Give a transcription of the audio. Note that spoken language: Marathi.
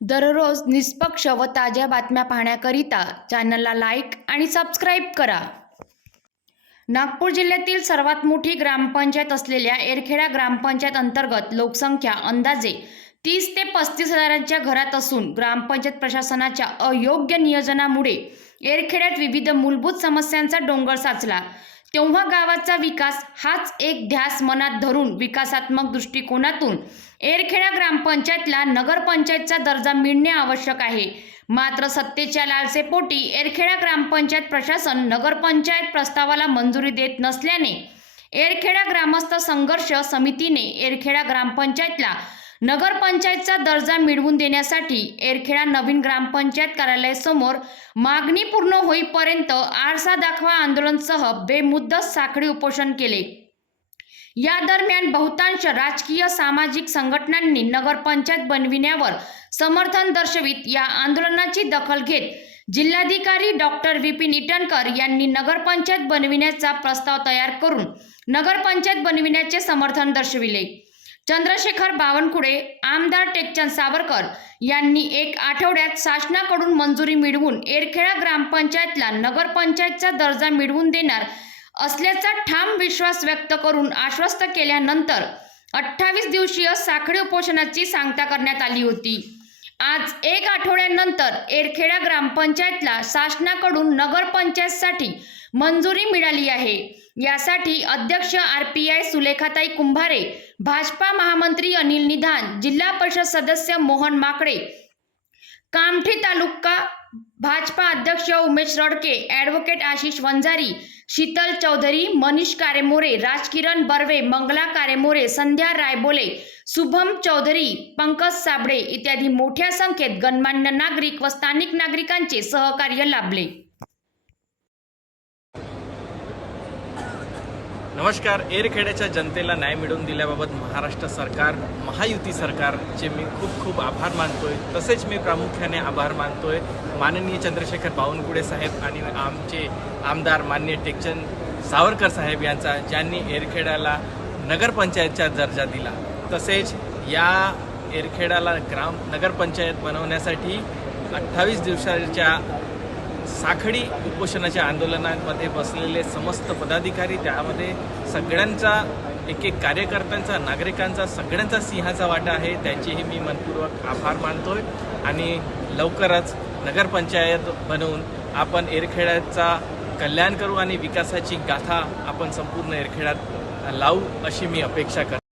दररोज निष्पक्ष व ताज्या बातम्या पाहण्याकरिता चॅनलला लाईक आणि सबस्क्राईब करा. नागपूर जिल्ह्यातील सर्वात मोठी ग्रामपंचायत असलेल्या एरखेडा ग्रामपंचायत अंतर्गत लोकसंख्या अंदाजे तीस ते पस्तीस हजारांच्या घरात असून ग्रामपंचायत प्रशासनाच्या अयोग्य नियोजनामुळे एरखेड्यात विविध मूलभूत समस्यांचा डोंगर साचला. तेव्हा गावाचा विकास हाच एक ध्यास मनात धरून विकासात्मक दृष्टिकोनातून. एरखेडा ग्रामपंचायतला नगरपंचायतचा दर्जा मिळणे आवश्यक आहे. मात्र सत्तेच्या लालसेपोटी एरखेडा ग्रामपंचायत प्रशासन नगरपंचायत प्रस्तावाला मंजुरी देत नसल्याने एरखेडा ग्रामस्थ संघर्ष समितीने एरखेडा ग्रामपंचायतला नगरपंचायतचा दर्जा मिळवून देण्यासाठी एरखेडा नवीन ग्रामपंचायत कार्यालयासमोर मागणी पूर्ण होईपर्यंत आरसा दाखवा आंदोलनसह बेमुद्दत साखळी उपोषण केले. या दरम्यान बहुतांश राजकीय सामाजिक संघटनांनी नगरपंचायत बनविण्यावर समर्थन दर्शवित या आंदोलनाची दखल घेत जिल्हाधिकारी डॉक्टर विपिन इटनकर यांनी नगरपंचायत बनविण्याचा प्रस्ताव तयार करून नगरपंचायत बनविण्याचे समर्थन दर्शविले. चंद्रशेखर बावनकुळे आमदार टेकचंद सावरकर यांनी एक आठवड्यात शासनाकडून मंजुरी मिळवून एरखेडा ग्रामपंचायतला नगरपंचायतचा दर्जा मिळवून देणार असल्याचा ठाम विश्वास व्यक्त करून आश्वस्त केल्यानंतर अठ्ठावीस दिवसीय साखळी उपोषणाची सांगता करण्यात आली होती. आज एक आठवड्यानंतर एरखेडा ग्रामपंचायतला शासनाकडून नगरपंचायतसाठी मंजुरी मिळाली आहे. यासाठी अध्यक्ष R P I सुलेखाताई Kumbhare Bhajpa महामंत्री अनिल निधान जिल्हा परिषद सदस्य मोहन माकडे कामठी तालुका भाजपा अध्यक्ष उमेश रडके ॲडव्होकेट आशिष वंजारी शीतल चौधरी मनीष कारेमोरे राजकिरण बर्वे मंगला कारेमोरे संध्या रायबोले शुभम चौधरी पंकज साबळे इत्यादी मोठ्या संख्येत गणमान्य नागरिक व स्थानिक नागरिकांचे सहकार्य लाभले. नमस्कार एरखेड्याच्या जनतेला न्याय मिळवून दिल्याबाबत महाराष्ट्र सरकार महायुती सरकारचे मी खूप खूप आभार मानतोय. तसेच मी प्रामुख्याने आभार मानतोय माननीय चंद्रशेखर बावनकुळे साहेब आणि आमचे आमदार मान्य टेकचंद सावरकर साहेब यांचा ज्यांनी एरखेड्याला नगरपंचायतचा दर्जा दिला. तसेच या एरखेडाला ग्राम नगरपंचायत बनवण्यासाठी अठ्ठावीस दिवसाच्या साखळी उपोषणाच्या आंदोलनामध्ये बसलेले समस्त पदाधिकारी त्यामध्ये सगळ्यांचा एक एक कार्यकर्त्यांचा नागरिकांचा सगळ्यांचा सिंहाचा वाटा आहे त्याचेही मी मनपूर्वक आभार मानतो आहे आणि लवकरच नगरपंचायत बनवून आपण एरखेड्याचा कल्याण करू आणि विकासाची गाथा आपण संपूर्ण एरखेड्यात लावू अशी मी अपेक्षा करतो.